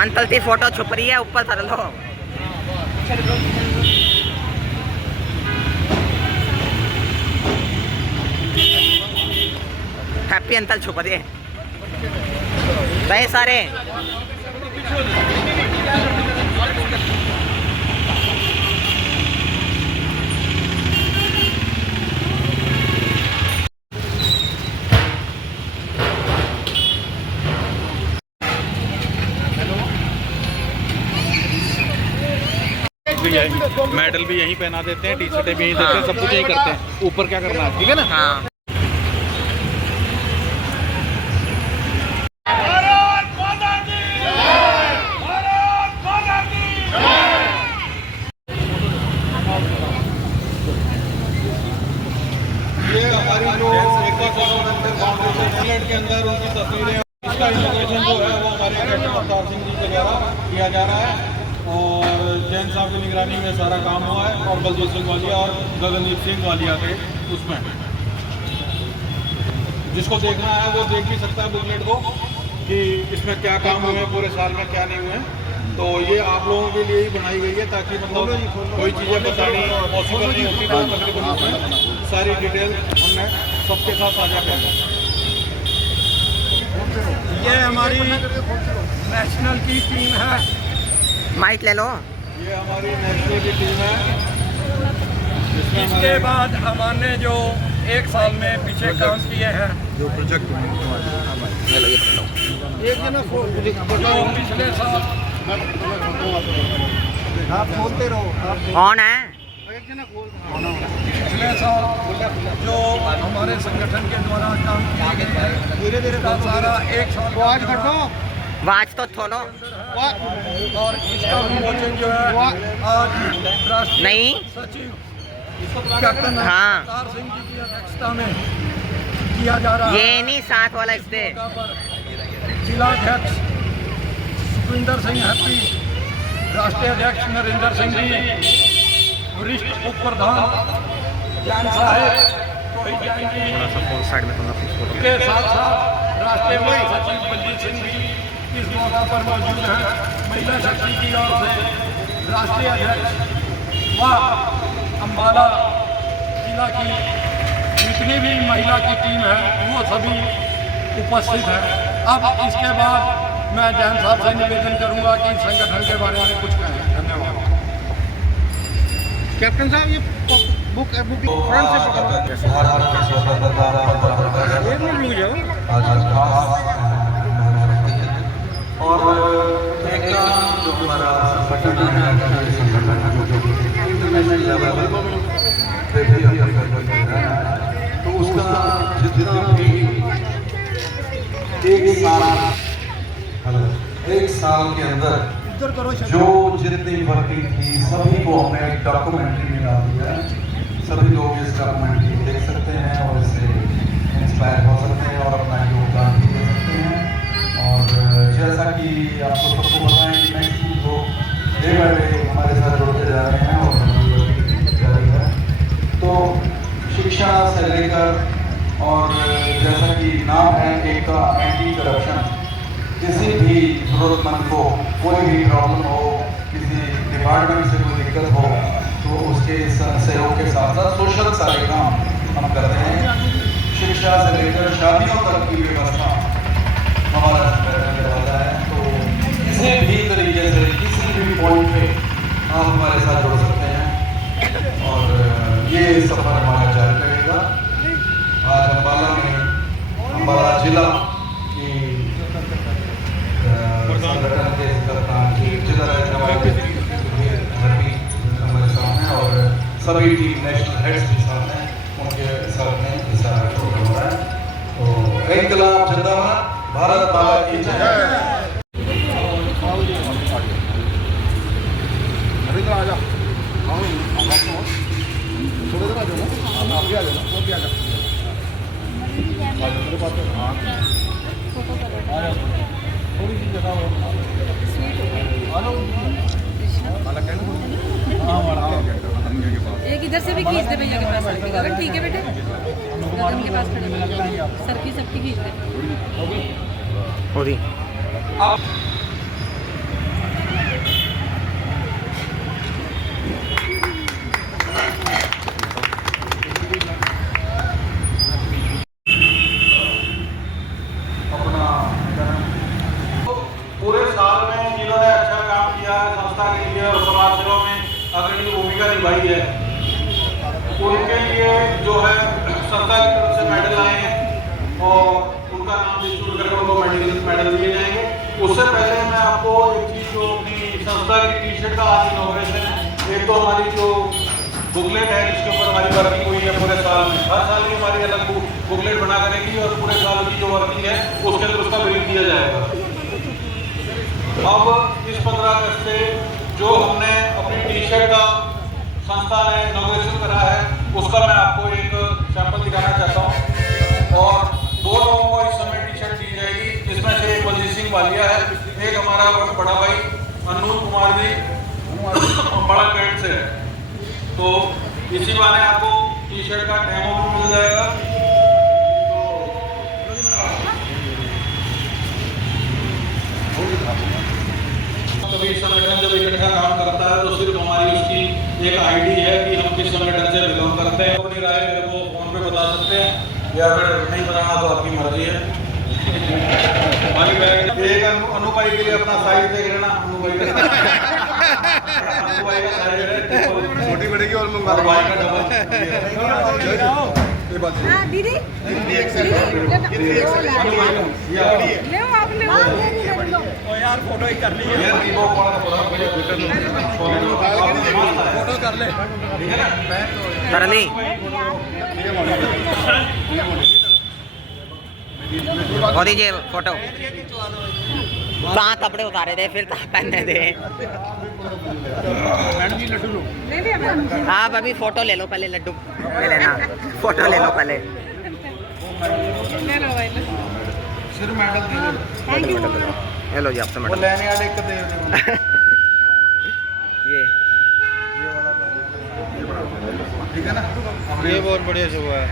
Uncle की photo छुप रही है, ऊपर कर लो। हैप्पी अंकल छुप रही है भाई सारे। मेडल भी यहीं पहना देते हैं, टी शर्टें भी यहीं देते हैं, सब कुछ यहीं करते हैं। ऊपर क्या करना है, ठीक है ना? हाँ। ये हमारी जो इंग्लैंड के अंदर उनकी तस्वीरें, इसका इनोग्रेशन जो है वो हमारे कैप्टन अवतार सिंह जी के द्वारा किया जा रहा है और जैन साहब की निगरानी में सारा काम हुआ है और बलजीत सिंह वालिया और गगनदीप सिंह वालिया के उसमें जिसको देखना है वो देख भी सकता है बुकलेट को कि इसमें क्या काम हुए हैं, पूरे साल में क्या नहीं हुए। तो ये आप लोगों के लिए ही बनाई गई है ताकि मतलब कोई चीज़ें बतानी पॉसिबल नहीं होती तो तकरीबन सारी डिटेल हमने सबके साथ साझा कर दी। ये हमारी नेशनल की टीम है। माइक ले लो। ये हमारी नेशनल की टीम है। इसके बाद हमने जो एक साल में पीछे काम किए हैं, जो प्रोजेक्ट जो पिछले साल आप बोलते रहो, कौन है? पिछले साल जो हमारे संगठन के द्वारा काम किए गए हैं, धीरे धीरे का सारा एक साल वाच तो थोलो। और इसका विमोचन जो है आज राष्ट्रीय नहीं। सचिव कैप्टन हाँ। अवतार सिंह जी की अध्यक्षता में किया जा रहा है। ये नहीं साथ वाला इस दे। जिलाध्यक्ष सुखविंदर सिंह हैप्पी, राष्ट्रीय अध्यक्ष नरेंद्र सिंह जी, वरिष्ठ उप प्रधान जैन साहेब साइड में के साथ साथ राष्ट्रीय महासचिव बलजीत सिंह भी इस मौका पर मौजूद हैं। महिला शक्ति की ओर से राष्ट्रीय अध्यक्ष व अम्बाला जिला की जितनी भी महिला की टीम है वो सभी उपस्थित है। अब इसके बाद मैं जैन साहब से निवेदन करूंगा कि संगठन के बारे में कुछ कहें। धन्यवाद। कैप्टन साहब ये बुक फ्रंट से और एक जो हमारा संगठन है इंटरनेशनल लेवल पे भी है, तो उसका जितना भी एक साल के अंदर जो जितनी वर्किंग थी सभी को हमने एक डॉक्यूमेंट्री में डाल दिया है। सभी लोग इस डॉक्यूमेंट्री को देख सकते हैं और इससे इंस्पायर हो सकते हैं और अपना योगदान भी दे सकते हैं। और जैसा कि आप लोग सबको पता है कि नेक्स्ट लोग डे बाय डे हमारे साथ जुड़ते जा रहे हैं और जारी है, तो शिक्षा से लेकर और जैसा कि नाम है एक एंटी करप्शन, किसी भी जरूरतमंद को कोई भी प्रॉब्लम हो, किसी डिपार्टमेंट से कोई दिक्कत हो, तो उसके सहयोग के साथ साथ सोशल सारे काम हम करते हैं। शिक्षा से लेकर शादियों तक की व्यवस्था हमारा करवाता है। तो किसी भी तरीके से किसी भी पॉइंट पे आप हमारे साथ जुड़ सकते हैं और ये सफर हमारा जारी रहेगा। आज अम्बाला में अम्बाला जिला की संगठन के जिला हमारे साथ हैं और सभी टीम नेशनल हेड्स भी साथ हैं, उनके साथ में ये सारा प्रोग्राम हो रहा है। तो इनकलाब जिंदाबाद, भारत माता की जय। एक इधर से भी खींच दे भैया के पास आके। गगन ठीक है बेटे, गगन के पास खड़े सर की सबकी खींच दे। हो रही पूरे साल में जिन्होंने अच्छा काम किया है संस्था के लिए और समाज सेवा में अग्रणी भूमिका निभाई है, उनके लिए जो है संस्था की तरफ से मेडल आए हैं और उनका नाम डिस्ट्रीब्यूट करके उनको मेडल दिए जाएंगे। उससे पहले मैं आपको एक चीज़ जो अपनी संस्था की टी शर्ट का आज इनॉग्रेशन है, एक तो हमारी जो बुकलेट है जिसके ऊपर हमारी वर्किंग हुई है पूरे साल में, हर साल ही हमारी अलग बुकलेट बना करेगी और पूरे साल की जो वर्किंग है उसके अंदर उसका बिल दिया जाएगा। अब इस 15 अगस्त से जो हमने अपनी टी शर्ट का संस्था ने इनॉग्रेशन करा है उसका मैं आपको एक सैंपल दिखाना चाहता हूँ। और 2 लोगों को इस समय टी शर्ट दी जाएगी, जिसमें से एक बलजीत सिंह वालिया है, एक हमारा बड़ा भाई अनूप कुमार जी बड़ा पेंट से है। तो इसी बहाने आपको टी शर्ट का डेमो भी मिल जाएगा। कभी संगठन जब इकट्ठा काम करता है तो सिर्फ हमारी उसकी एक आईडी है कि हम किस संगठन से बिलोंग करते हैं। अपनी राय मेरे को फोन पे बता सकते हैं या फिर नहीं बताना तो आपकी मर्जी है। एक अनु भाई के लिए अपना साइज देख लेना, अनु भाई का साइज है छोटी बड़ेगी और भाई का डबल। हाँ दीदी, यार फोटो ही कर ली है, फोटो कर ले कर ली। हो दीजिए फोटो। कहाँ कपड़े उतारे थे फिर पहनने दे। आप अभी फोटो ले लो पहले, लड्डू ले लेना, फोटो ले लो पहले। सिर्फ मेडल दे दो। ले लो जी आपसे मेडल। लेने वाले एक दे ये वाला ठीक है ना, ये बहुत बढ़िया शो है।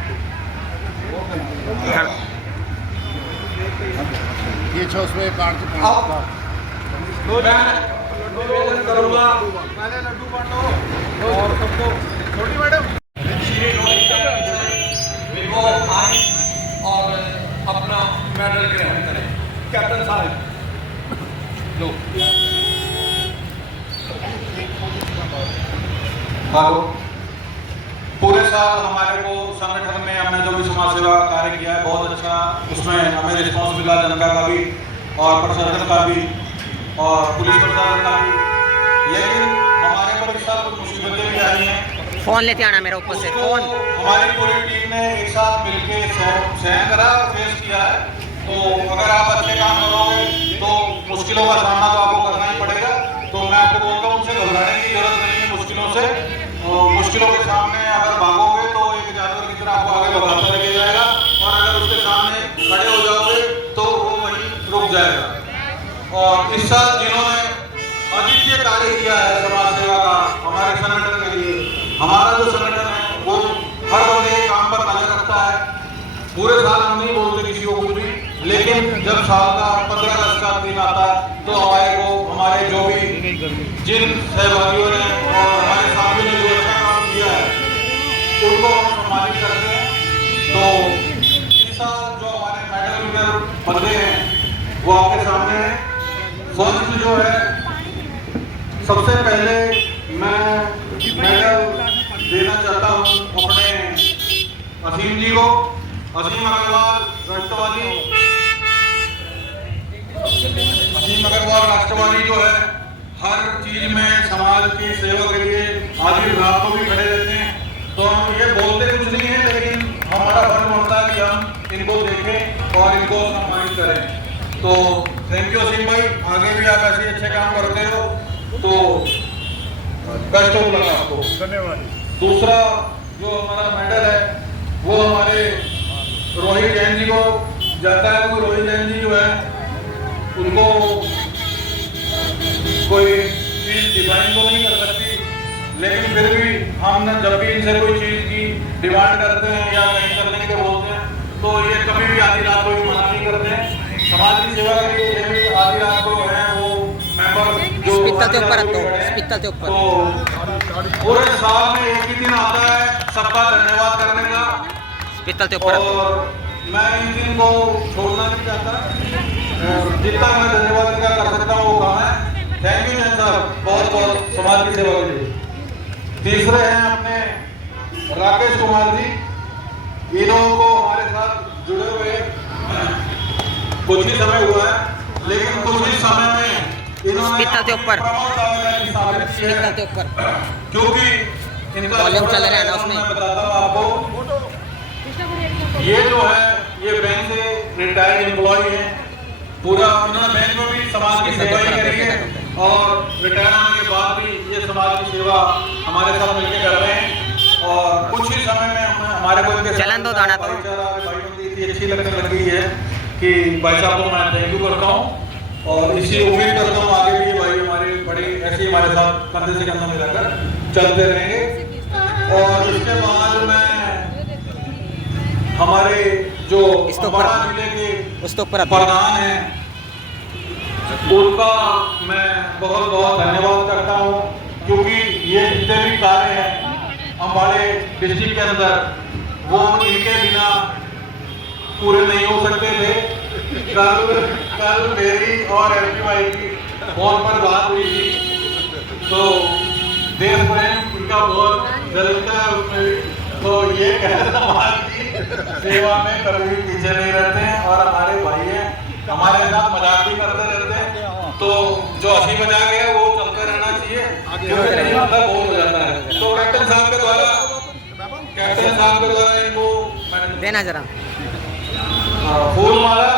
ये छो उसमें काट के निवेदन करूंगा, पहले लड्डू बांटो और सबको। छोटी मैडम और अपना मेडल ग्रहण करें। कैप्टन साहब लो। हेलो, पूरे साल हमारे को संगठन में हमने जो भी समाज सेवा कार्य किया है बहुत अच्छा, उसमें हमें रिस्पॉन्स मिला जनता का भी और प्रशासन का भी और पुलिस प्रशासन का भी। लेकिन हमारे पर इस साल कुछ मुसीबतें भी आई हैं। फोन लेते आना मेरे ऊपर से फोन। हमारी पूरी टीम ने एक साथ मिलकर सहन करा और फेस किया है। तो अगर आप अच्छे काम करोगे तो मुश्किलों का सामना तो आपको करना ही पड़ेगा। तो मैं आपको बोलता हूँ उनसे घबराने की जरूरत नहीं है। मुश्किलों के सामने अगर भागोगे तो एक जानवर की तरह आपको आगे बढ़ाता लेके जाएगा और अगर उसके सामने खड़े हो जाओगे तो वो वहीं रुक जाएगा। और इस साल जिन्होंने अद्वितीय कार्य किया है समाज सेवा का हमारे संगठन के लिए, हमारा जो संगठन है वो हर बंदे काम पर नजर रखता है। पूरे साल हम नहीं बोलते किसी को कुछ भी, लेकिन जब साल का 15 अगस्त का दिन आता है तो हमारे जो भी जिन सहभागियों ने और हमारे साथियों ने जो अच्छा काम किया है उनको हम सम्मानित करते हैं। तो इस साल जो हमारे मेडल विनर बंदे हैं वो आपके सामने हैं। फर्स्ट जो है, सबसे पहले मैं मेडल देना चाहता हूँ अपने असीम जी को। असीम अग्रवाल राष्ट्रवादी, असीम अग्रवाल राष्ट्रवादी जो है हर चीज में समाज की सेवा के लिए आज भी रात को भी खड़े रहते हैं। तो हम ये बोलते कुछ नहीं है, लेकिन हमारा फर्ज बनता है कि हम इनको देखें और इनको सम्मानित करें। तो थैंक यू असीम भाई, आगे भी आप ऐसे अच्छे काम करते हो तो बेस्ट ऑफ लक आपको। धन्यवाद। दूसरा जो हमारा मेडल है वो हमारे रोहित जैन जी को जाता है। वो रोहित जैन जी जो है उनको कोई चीज डिफाइन तो नहीं कर सकती, लेकिन फिर भी हम जब भी इनसे कोई चीज़ की डिमांड करते हैं या कहीं करने के बोलते हैं तो ये कभी भी आधी रात को भी मना नहीं करते हैं। समाज की सेवा के लिए ये भी आधी रात को है वो मेंबर जो स्पीकर के ऊपर तो स्पीकर के ऊपर तो पूरे साल में एक ही दिन आता है सबका धन्यवाद करने का, स्पीकर के ऊपर और मैं इस दिन को छोड़ना नहीं चाहता। जितना मैं धन्यवाद इनका कर सकता हूँ वो काम है। थैंक यू जैन साहब, बहुत बहुत समाज की सेवा के लिए। तीसरे हैं अपने राकेश कुमार जी, इन्हों को हमारे साथ जुड़े हुए कुछ ही समय हुआ है, लेकिन कुछ ही समय में इन्होंने स्पीकर के ऊपर स्पीकर के ऊपर क्योंकि इनका वॉल्यूम चल रहा है ना उसमें। मैं बताता हूँ आपको, ये जो है ये बैंक से रिटायर्ड एम्प्लॉय है, पूरा उन्होंने बैंक में भी समाज की सेवा ही करी है और रिटायर होने के बाद भी ये समाज की सेवा हमारे साथ मिलकर कर रहे हैं। और कुछ ही समय में हमारे को इनके चलन दो दाना तो। भाईबंदी इतनी अच्छी लगने लगी है कि भाई साहब को मैं थैंक यू करता हूँ और इसी उम्मीद करता हूँ आगे भी ये भाई हमारे बड़े ऐसे ही हमारे साथ कंधे से कंधा मिलाकर चलते रहेंगे। और इसके बाद मैं हमारे जो अम्बाड़ा जिले के प्रधान हैं उनका मैं बहुत बहुत धन्यवाद करता हूँ, क्योंकि ये जितने भी कार्य हैं अम्बाड़े डिस्ट्रिक्ट के अंदर वो इनके बिना पूरे नहीं हो सकते थे। कल मेरी और एमपी भाई की फोन पर बात हुई थी तो देश प्रेम उनका बहुत जरूरत है उसमें भी। तो ये समाज की सेवा में कभी भी पीछे नहीं रहते हैं और हमारे भाई हैं, हमारे साथ मजाक भी करते रहते हैं। तो जो हंसी मजाक है वो चलते रहना चाहिए, मतलब बोर हो जाता है। तो कैप्टन साहब के द्वारा इनको देना जरा फूल माला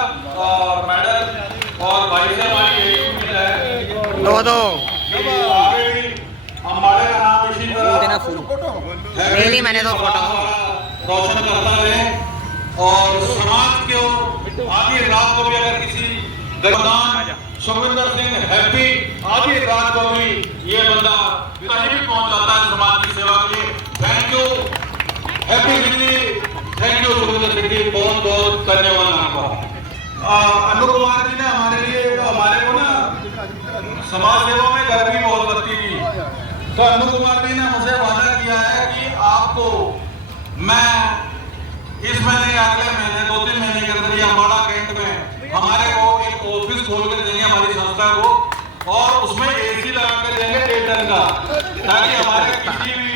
और मेडल और भाई से हमारी एक मिल है दो आगे भी हमारे का नाम इसी देना तरह फूल ले ली मैंने दो फोटो। रोशन करता रहे और समाज को आधी रात को भी अगर किसी गरीबान सुखविंदर सिंह हैप्पी आधी रात को भी ये बंदा कहीं भी पहुंच जाता है समाज की सेवा के लिए। Thank you happy Delhi, thank you Sukhvinder Singh ji, बहुत बहुत धन्यवाद आपका। अनु कुमार जी ने हमारे लिए हमारे को ना समाज सेवा में गर्मी बहुत लगती थी, तो अनु कुमार जी ने मुझे वादा किया है कि आपको मैं इस महीने अगले महीने 2-3 महीने के अंदर अम्बाड़ा कैंट में हमारे को एक ऑफिस खोल कर देंगे हमारी संस्था को, और उसमें एसी लगा कर देंगे 1.5 टन का, ताकि हमारे किसी भी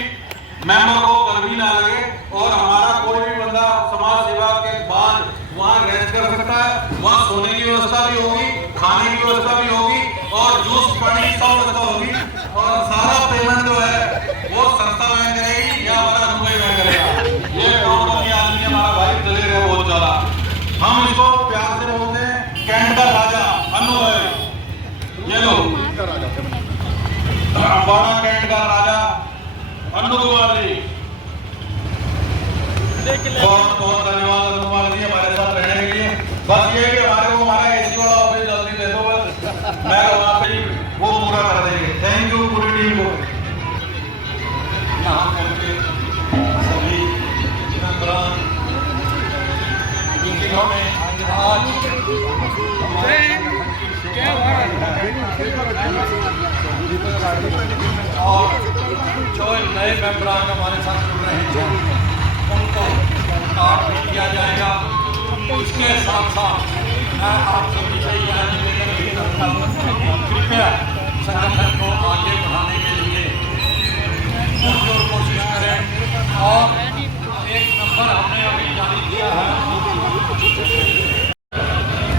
मेंबर को गर्मी ना लगे और हमारा कोई भी बंदा समाज सेवा के बाद वहाँ रेस्ट कर सकता है। वहाँ सोने की व्यवस्था भी होगी, खाने की व्यवस्था भी होगी और जूस पानी की सब व्यवस्था होगी, और सारा पेमेंट जो है वो संस्था बैंक करेगी या हमारा अनुभवी बैंक करेगा। ये करोड़पति आदमी हमारा भाई चले गए बहुत ज्यादा, हम इसको प्यार से बोलते हैं कैंट का राजा अनु है। ये लो अम्बाड़ा कैंट का राजा अनु कुमार जी, बहुत बहुत धन्यवाद अनु कुमार जी हमारे साथ रहने के लिए। बस ये कि हमारे को हमारा एसी वाला ऑफिस जल्दी दे दो, बस मैं वहाँ पे वो पूरा कर देंगे। थैंक यू पूरी टीम को। सभी मेंबरान मीटिंगों में आज और जो नए मेंबरान हमारे साथ जुड़ रहे हैं उनको कार्ड भी दिया जाएगा। उसके साथ साथ मैं आप सभी से यह निवेदन भी करता हूँ, कृपया संगठन को आगे बढ़ाने के लिए पुरजोर कोशिश करें। और एक नंबर हमने अभी जारी किया है,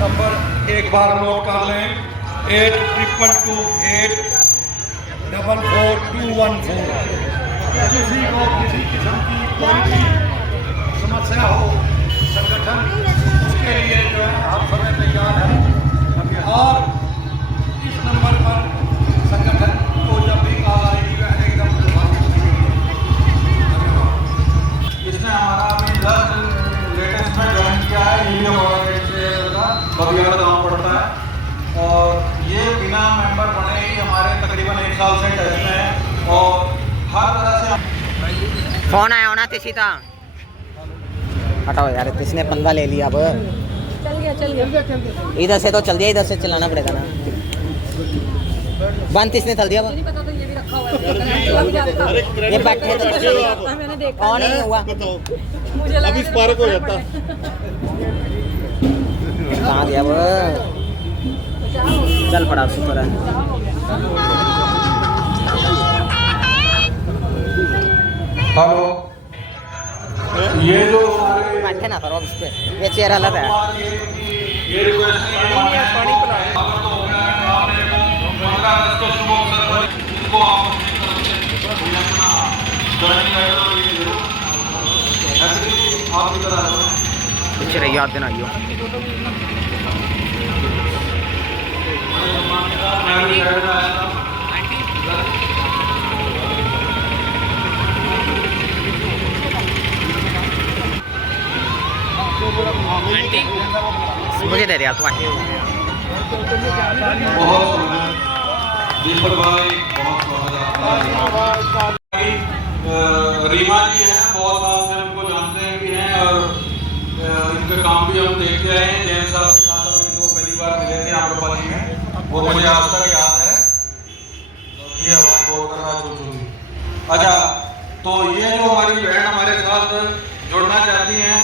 नंबर एक बार नोट कर लें, 8228444214। किसी को किसी किस्म की कोई भी समस्या हो संगठन उसके लिए जो है हम समय तैयार हैं। और इस नंबर पर संगठन को जब भी कॉल आएगी वह एकदम इसने हमारा अभी जस्ट लेटेस्ट में ज्वाइन किया है, बबियाड़ गाँव पड़ता है, और ये बिना मेंबर बने ही हमारे तकरीबन 1 साल से टच में है और हर फोन आया होना किसी का। हटाओ यार, किसने पंगा ले लिया अब। चल गया इधर से तो चल दिया, इधर से चलाना पड़ेगा ना। बंद किसने चल दिया वो? नहीं पता तो ये भी रखा हुआ है। ये बैठे तो मैंने देखा कौन नहीं हुआ। मुझे लगा अभी स्पार्क हो जाता। कहाँ गया वो? चल पड़ा शुक्र है। हेलो, ये जो हमारे बैठे ना करो इस पे, ये चेयर अलग है। ये रिक्वेस्ट पानी पिलाएं। अगर तो हो गया है, आपने 15 अगस्त को शुभ अवसर पर इनको आप अपना ज्वाइनिंग लेटर और ये जरूर आप इधर आ जाओ। कुछ रही याद देना आइयो। मैं भी साइड में आया था। मुझे दे दिया तू आंटी। बहुत सुंदर दीपक भाई, बहुत स्वागत आपका। रीमा जी हैं, बहुत साल से उनको जानते हैं भी हैं और इनके काम भी हम देखते रहे हैं। जैन साहब के साथ हम इनको पहली बार मिले थे आम्रपाली में, वो मुझे आज तक याद है। ये आवाज बहुत कर रहा है। अच्छा, तो ये जो हमारी बहन हमारे साथ जुड़ना चाहती हैं,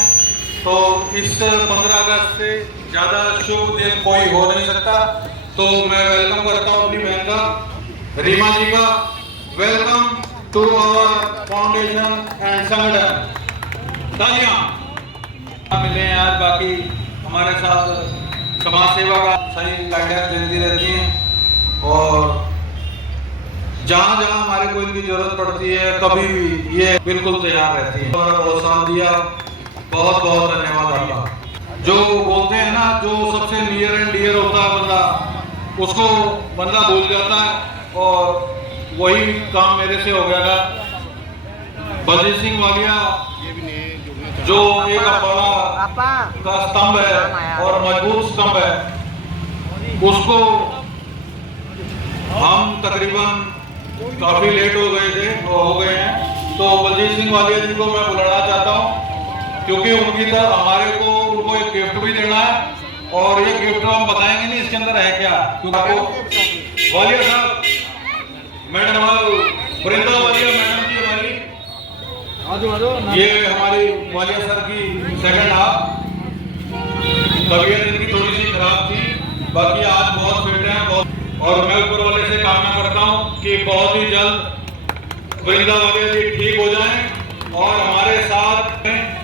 तो इस 15 अगस्त से ज़्यादा शुभ दिन कोई हो नहीं सकता। तो मैं वेलकम करता हूँ अपनी बहन का, रीमा जी का। Welcome to our foundation and संगठन। तालियां मिले हैं आज। बाकी हमारे साथ समाज सेवा का सही गाइडेंस देती रहती हैं और जहाँ जहाँ हमारे को इनकी जरूरत पड़ती है कभी भी ये बिल्कुल तैयार रहती है। प्रोत्साहन दिया, बहुत बहुत धन्यवाद आपका। जो बोलते हैं ना, जो सबसे नियर एंड डियर होता है बंदा, उसको बंदा भूल जाता है और वही काम मेरे से हो गया था। बलजीत सिंह वालिया जो एक अपाला का स्तंभ है और मजबूत स्तंभ है, उसको हम तकरीबन काफी लेट हो गए थे, हो गए हैं। तो बलजीत सिंह वालिया जी को मैं बुलाना चाहता हूँ, क्योंकि उनकी तरफ हमारे को उनको एक गिफ्ट भी देना है और ये गिफ्ट हम बताएंगे नहीं इसके अंदर है क्या, क्योंकि आपको वालिया साहब, मैडम वृंदा वालिया मैडम जी हमारी, ये हमारी वालिया सर की सेकंड हाफ। तबीयत इनकी थोड़ी सी खराब थी, बाकी आज बहुत फिट हैं बहुत। और मैं ऊपर वाले से कामना करता हूँ कि बहुत ही जल्द वृंदा वालिया जी ठीक हो जाएं और हमारे साथ,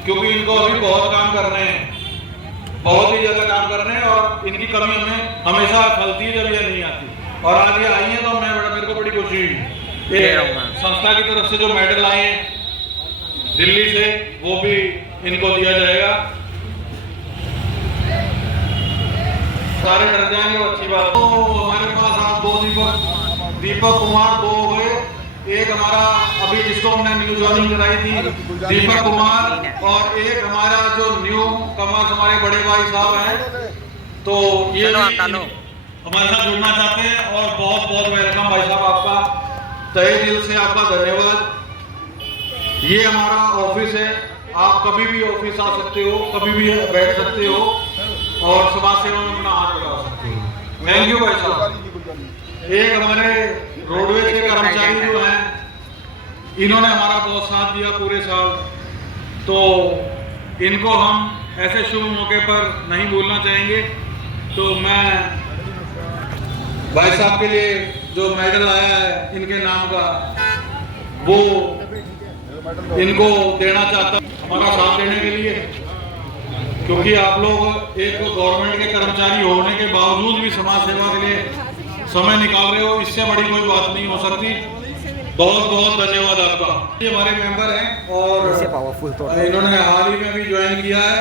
क्योंकि इनको अभी बहुत काम करने हैं, बहुत ही ज्यादा काम करने हैं और इनकी कमी हमें हमेशा खलती है जब ये नहीं आती। और आज ये आई है तो मेरे को बड़ी खुशी हुई। ये संस्था की तरफ से जो मेडल आए हैं दिल्ली से, वो भी इनको दिया जाएगा। सारे डर जाएंगे, अच्छी बात। तो हमारे पास आप दो दीपक कुमार दो हुए। एक हमारा अभी जिसको हमने न्यू ज्वाइनिंग कराई थी दीपक कुमार, और एक हमारा जो न्यू कमर्स हमारे बड़े भाई साहब हैं, तो ये हमारे साथ जुड़ना चाहते हैं। और बहुत बहुत वेलकम भाई साहब, आपका तहे दिल से आपका धन्यवाद। ये हमारा ऑफिस है, आप कभी भी ऑफिस आ सकते हो, कभी भी बैठ सकते हो और समाज सेवा में अपना हाथ लगा सकते हो। थैंक यू भाई साहब। एक हमारे रोडवेज के कर्मचारी जो हैं, इन्होंने हमारा बहुत साथ दिया पूरे साल, तो इनको हम ऐसे शुभ मौके पर नहीं भूलना चाहेंगे। तो मैं भाई साहब के लिए जो मेडल आया है इनके नाम का, वो इनको देना चाहता हूँ हमारा साथ देने के लिए, क्योंकि आप लोग एक गवर्नमेंट के कर्मचारी होने के बावजूद भी समाज सेवा के लिए समय निकाल रहे हो, इससे बड़ी कोई बात नहीं हो सकती। बहुत बहुत धन्यवाद आपका। ये हमारे मेंबर हैं और इन्होंने हाल ही में भी ज्वाइन किया है,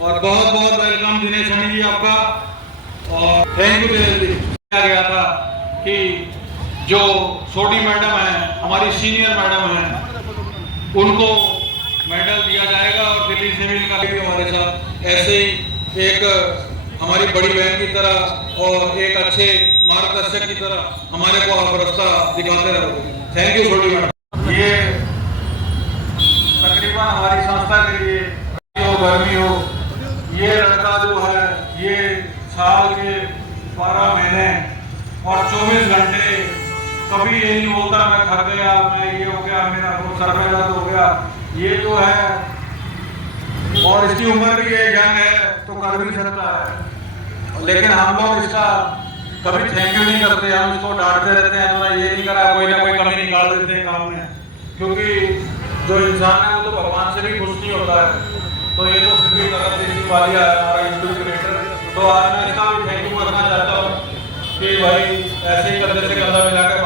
और बहुत बहुत वेलकम दिनेश हनी जी आपका। और थैंक यू दिनेश जी। कहा गया था कि जो छोटी मैडम है, हमारी सीनियर मैडम है, उनको मेडल दिया जाएगा और दिल्ली सिविल का भी हमारे साथ ऐसे ही एक हमारी बड़ी बहन की तरह और एक अच्छे मार्गदर्शक की तरह हमारे को आप रास्ता दिखाते रहोगे। थैंक यू छोटी मैडम। ये नाश्ता के लिए, हो गर्मी हो, ये लड़का जो है ये साल के 12 महीने और 24 घंटे कभी ये नहीं बोलता मैं थक गया, मैं ये हो गया, मेरा सर में दर्द हो गया। ये जो है और इसकी उम्र भी ये यंग है तो कर भी सकता है, लेकिन हम लोग इसका कभी थैंक यू नहीं करते, हम इसको डांटते रहते हैं, हमारा ये नहीं करा, कोई ना कोई कमी निकाल देते हैं काम में, क्योंकि जो इंसान है वो तो भगवान से भी खुश नहीं होता है। तो ये तो फिर भी तरफ देसी वालिया है हमारा यूट्यूब क्रिएटर, तो आज मैं इसका भी थैंक यू करना चाहता हूँ कि भाई ऐसे ही कंधे से कंधा मिलाकर